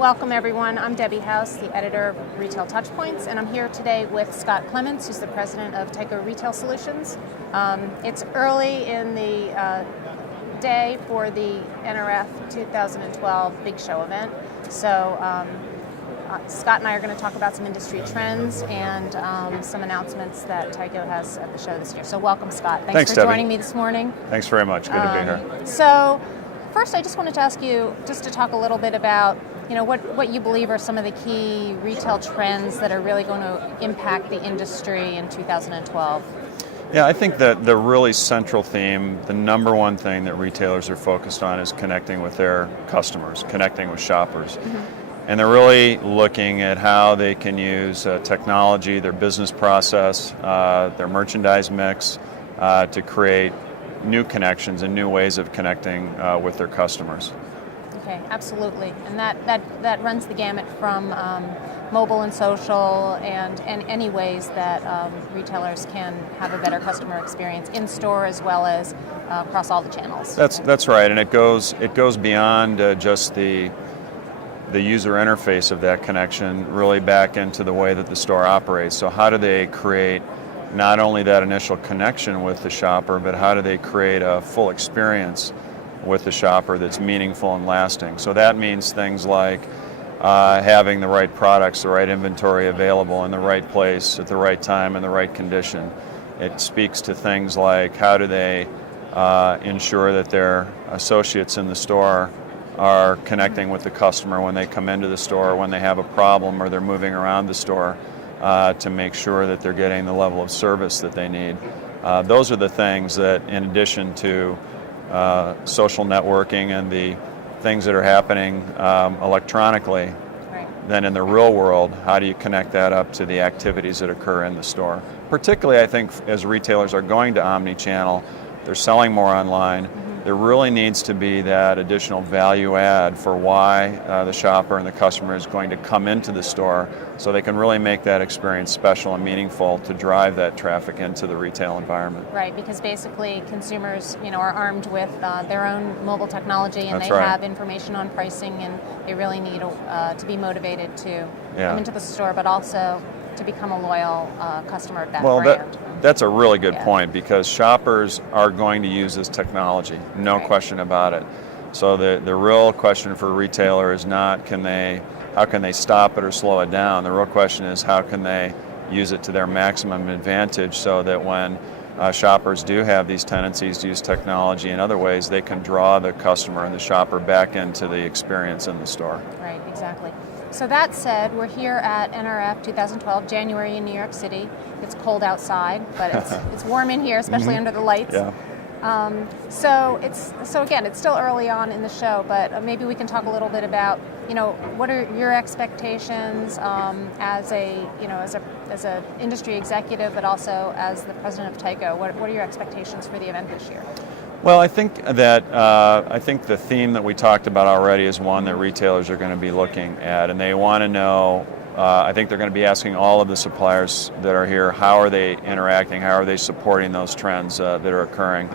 welcome everyone. I'm Debbie House, the editor of Retail TouchPoints, and I'm here today with Scott Clements, who's the president of Tyco Retail Solutions. It's early in the day for the NRF 2012 Big Show event, so Scott and I are going to talk about some industry trends and some announcements that Tyco has at the show this year. So welcome, Scott. Thanks for Debbie. Joining me this morning. Thanks very much. Good to be here. So first, I just wanted to ask you just to talk a little bit about what you believe are some of the key retail trends that are really going to impact the industry in 2012. Yeah, I think that the really central theme, the number one thing that retailers are focused on is connecting with their customers, connecting with shoppers. Mm-hmm. And they're really looking at how they can use technology, their business process, their merchandise mix to create new connections and new ways of connecting with their customers. Okay, absolutely. And that runs the gamut from mobile and social and any ways that retailers can have a better customer experience in store as well as across all the channels. That's right, and it goes beyond just the user interface of that connection, really back into the way that the store operates. So how do they create not only that initial connection with the shopper, but how do they create a full experience with the shopper that's meaningful and lasting? So that means things like having the right products, the right inventory available in the right place at the right time in the right condition. It speaks to things like how do they ensure that their associates in the store are connecting with the customer when they come into the store, when they have a problem or they're moving around the store to make sure that they're getting the level of service that they need. Those are the things that, in addition to social networking and the things that are happening electronically, then in the real world, how do you connect that up to the activities that occur in the store? Particularly, I think, as retailers are going to omni-channel, they're selling more online. There really needs to be that additional value add for why the shopper and the customer is going to come into the store so they can really make that experience special and meaningful to drive that traffic into the retail environment. Right, because basically consumers are armed with their own mobile technology and That's they right. have information on pricing, and they really need to be motivated to come into the store, but also to become a loyal customer of that brand. That's a really good point, because shoppers are going to use this technology, no question about it. So the real question for a retailer is not how can they stop it or slow it down. The real question is how can they use it to their maximum advantage so that when shoppers do have these tendencies to use technology in other ways, they can draw the customer and the shopper back into the experience in the store. Right, exactly. So that said, we're here at NRF 2012, January in New York City. It's cold outside, but it's warm in here, especially under the lights. Yeah. So again, it's still early on in the show, but maybe we can talk a little bit about what are your expectations as a industry executive, but also as the president of Tyco. What are your expectations for the event this year? Well, I think the theme that we talked about already is one that retailers are going to be looking at, and they want to know. I think they're going to be asking all of the suppliers that are here, how are they interacting, how are they supporting those trends that are occurring.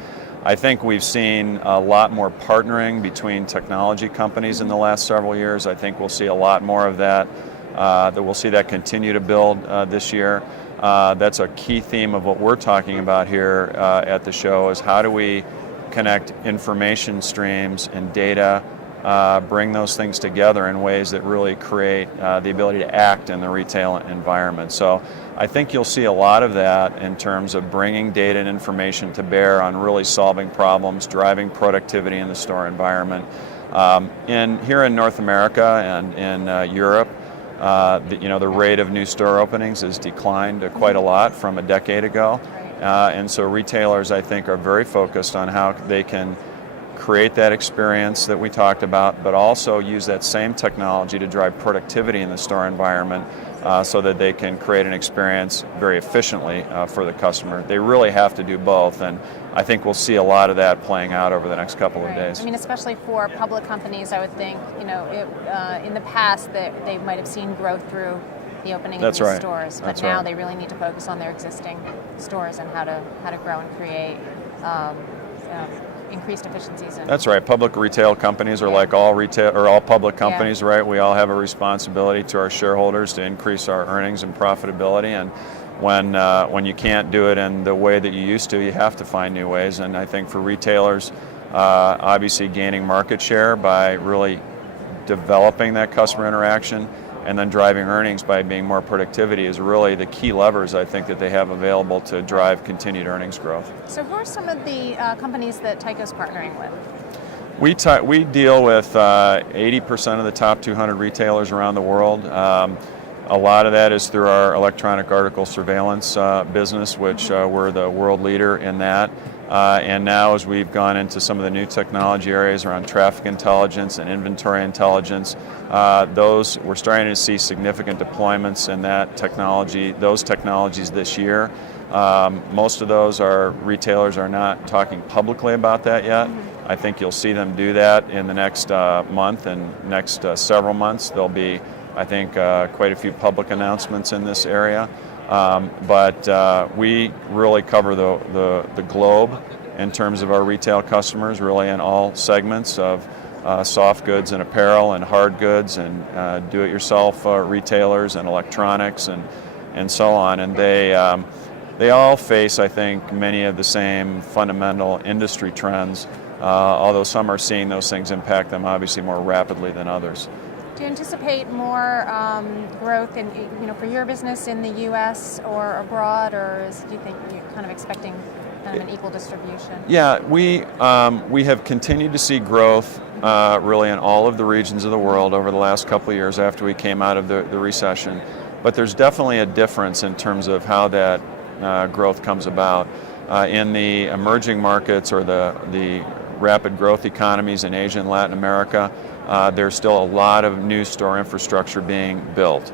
I think we've seen a lot more partnering between technology companies in the last several years. I think we'll see a lot more of that. That we'll see that continue to build this year. That's a key theme of what we're talking about here at the show, is how do we connect information streams and data, bring those things together in ways that really create the ability to act in the retail environment. So I think you'll see a lot of that in terms of bringing data and information to bear on really solving problems, driving productivity in the store environment. Here in North America and in Europe, the rate of new store openings has declined quite a lot from a decade ago. And so retailers, I think, are very focused on how they can create that experience that we talked about, but also use that same technology to drive productivity in the store environment so that they can create an experience very efficiently for the customer. They really have to do both, and I think we'll see a lot of that playing out over the next couple of days. I mean, especially for public companies, I would think, in the past that they might have seen growth through the opening of new stores, but now they really need to focus on their existing stores and how to grow and create increased efficiencies in. That's right. Public retail companies are like all retail or all public companies, right? We all have a responsibility to our shareholders to increase our earnings and profitability. And when you can't do it in the way that you used to, you have to find new ways. And I think for retailers, obviously gaining market share by really developing that customer interaction and then driving earnings by being more productivity is really the key levers, I think, that they have available to drive continued earnings growth. So who are some of the companies that Tyco's partnering with? We deal with 80% of the top 200 retailers around the world. A lot of that is through our electronic article surveillance business, which we're the world leader in that. And now as we've gone into some of the new technology areas around traffic intelligence and inventory intelligence, we're starting to see significant deployments in those technologies this year. Most of those retailers are not talking publicly about that yet. I think you'll see them do that in the next month and next several months. There'll be, I think, quite a few public announcements in this area. But we really cover the globe in terms of our retail customers, really in all segments of soft goods and apparel and hard goods and do-it-yourself retailers and electronics and so on. And they all face, I think, many of the same fundamental industry trends, although some are seeing those things impact them obviously more rapidly than others. Do you anticipate more growth for your business in the U.S. or abroad, or do you think you're kind of expecting kind of an equal distribution? Yeah, we have continued to see growth really in all of the regions of the world over the last couple of years after we came out of the recession. But there's definitely a difference in terms of how that growth comes about. In the emerging markets or the rapid growth economies in Asia and Latin America, there's still a lot of new store infrastructure being built.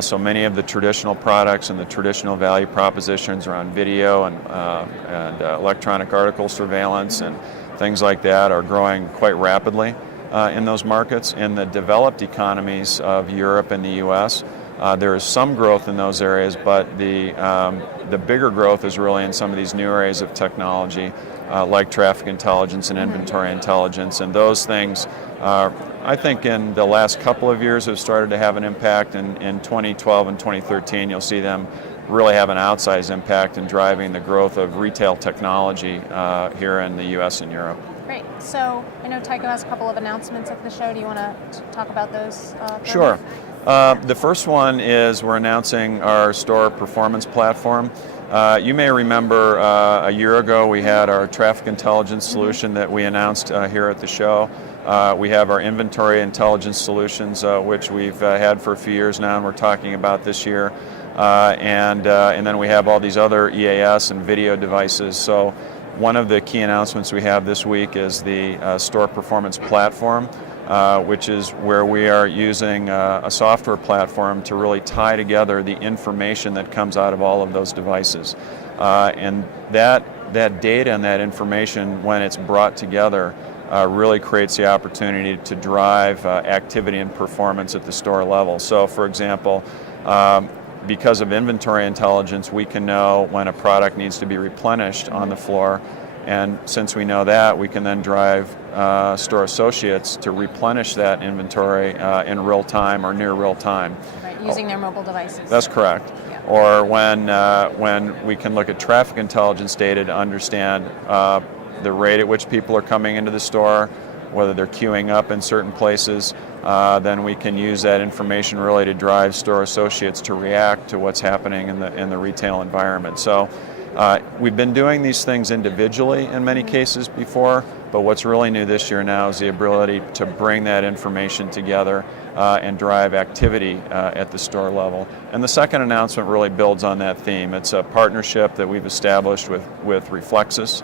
So many of the traditional products and the traditional value propositions around video and electronic article surveillance and things like that are growing quite rapidly in those markets. In the developed economies of Europe and the U.S., there is some growth in those areas, but the bigger growth is really in some of these new areas of technology, like traffic intelligence and inventory intelligence. And those things, I think in the last couple of years have started to have an impact. In 2012 and 2013, you'll see them really have an outsized impact in driving the growth of retail technology here in the U.S. and Europe. Great. So I know Tyco has a couple of announcements at the show. Do you want to talk about those? Sure. The first one is we're announcing our store performance platform. You may remember a year ago we had our traffic intelligence solution that we announced here at the show. We have our inventory intelligence solutions, which we've had for a few years now, and we're talking about this year. And then we have all these other EAS and video devices. So one of the key announcements we have this week is the store performance platform, which is where we are using a software platform to really tie together the information that comes out of all of those devices. And that data and that information, when it's brought together, really creates the opportunity to drive activity and performance at the store level. So, for example, because of inventory intelligence, we can know when a product needs to be replenished on the floor. And since we know that, we can then drive store associates to replenish that inventory in real time or near real time. Right, using their mobile devices. That's correct. Yeah. Or when we can look at traffic intelligence data to understand the rate at which people are coming into the store, whether they're queuing up in certain places, then we can use that information really to drive store associates to react to what's happening in the retail environment. So we've been doing these things individually in many cases before, but what's really new this year now is the ability to bring that information together and drive activity at the store level. And the second announcement really builds on that theme. It's a partnership that we've established with Reflexis.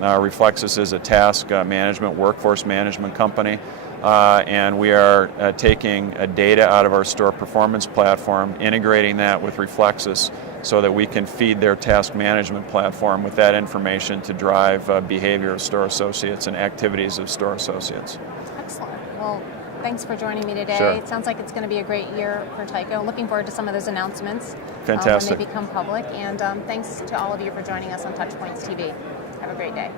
Reflexis is a task management, workforce management company, and we are taking data out of our store performance platform, integrating that with Reflexis so that we can feed their task management platform with that information to drive behavior of store associates and activities of store associates. Excellent. Well, thanks for joining me today. Sure. It sounds like it's going to be a great year for Tyco. Looking forward to some of those announcements Fantastic. when they become public. And thanks to all of you for joining us on TouchPoints TV. Have a great day.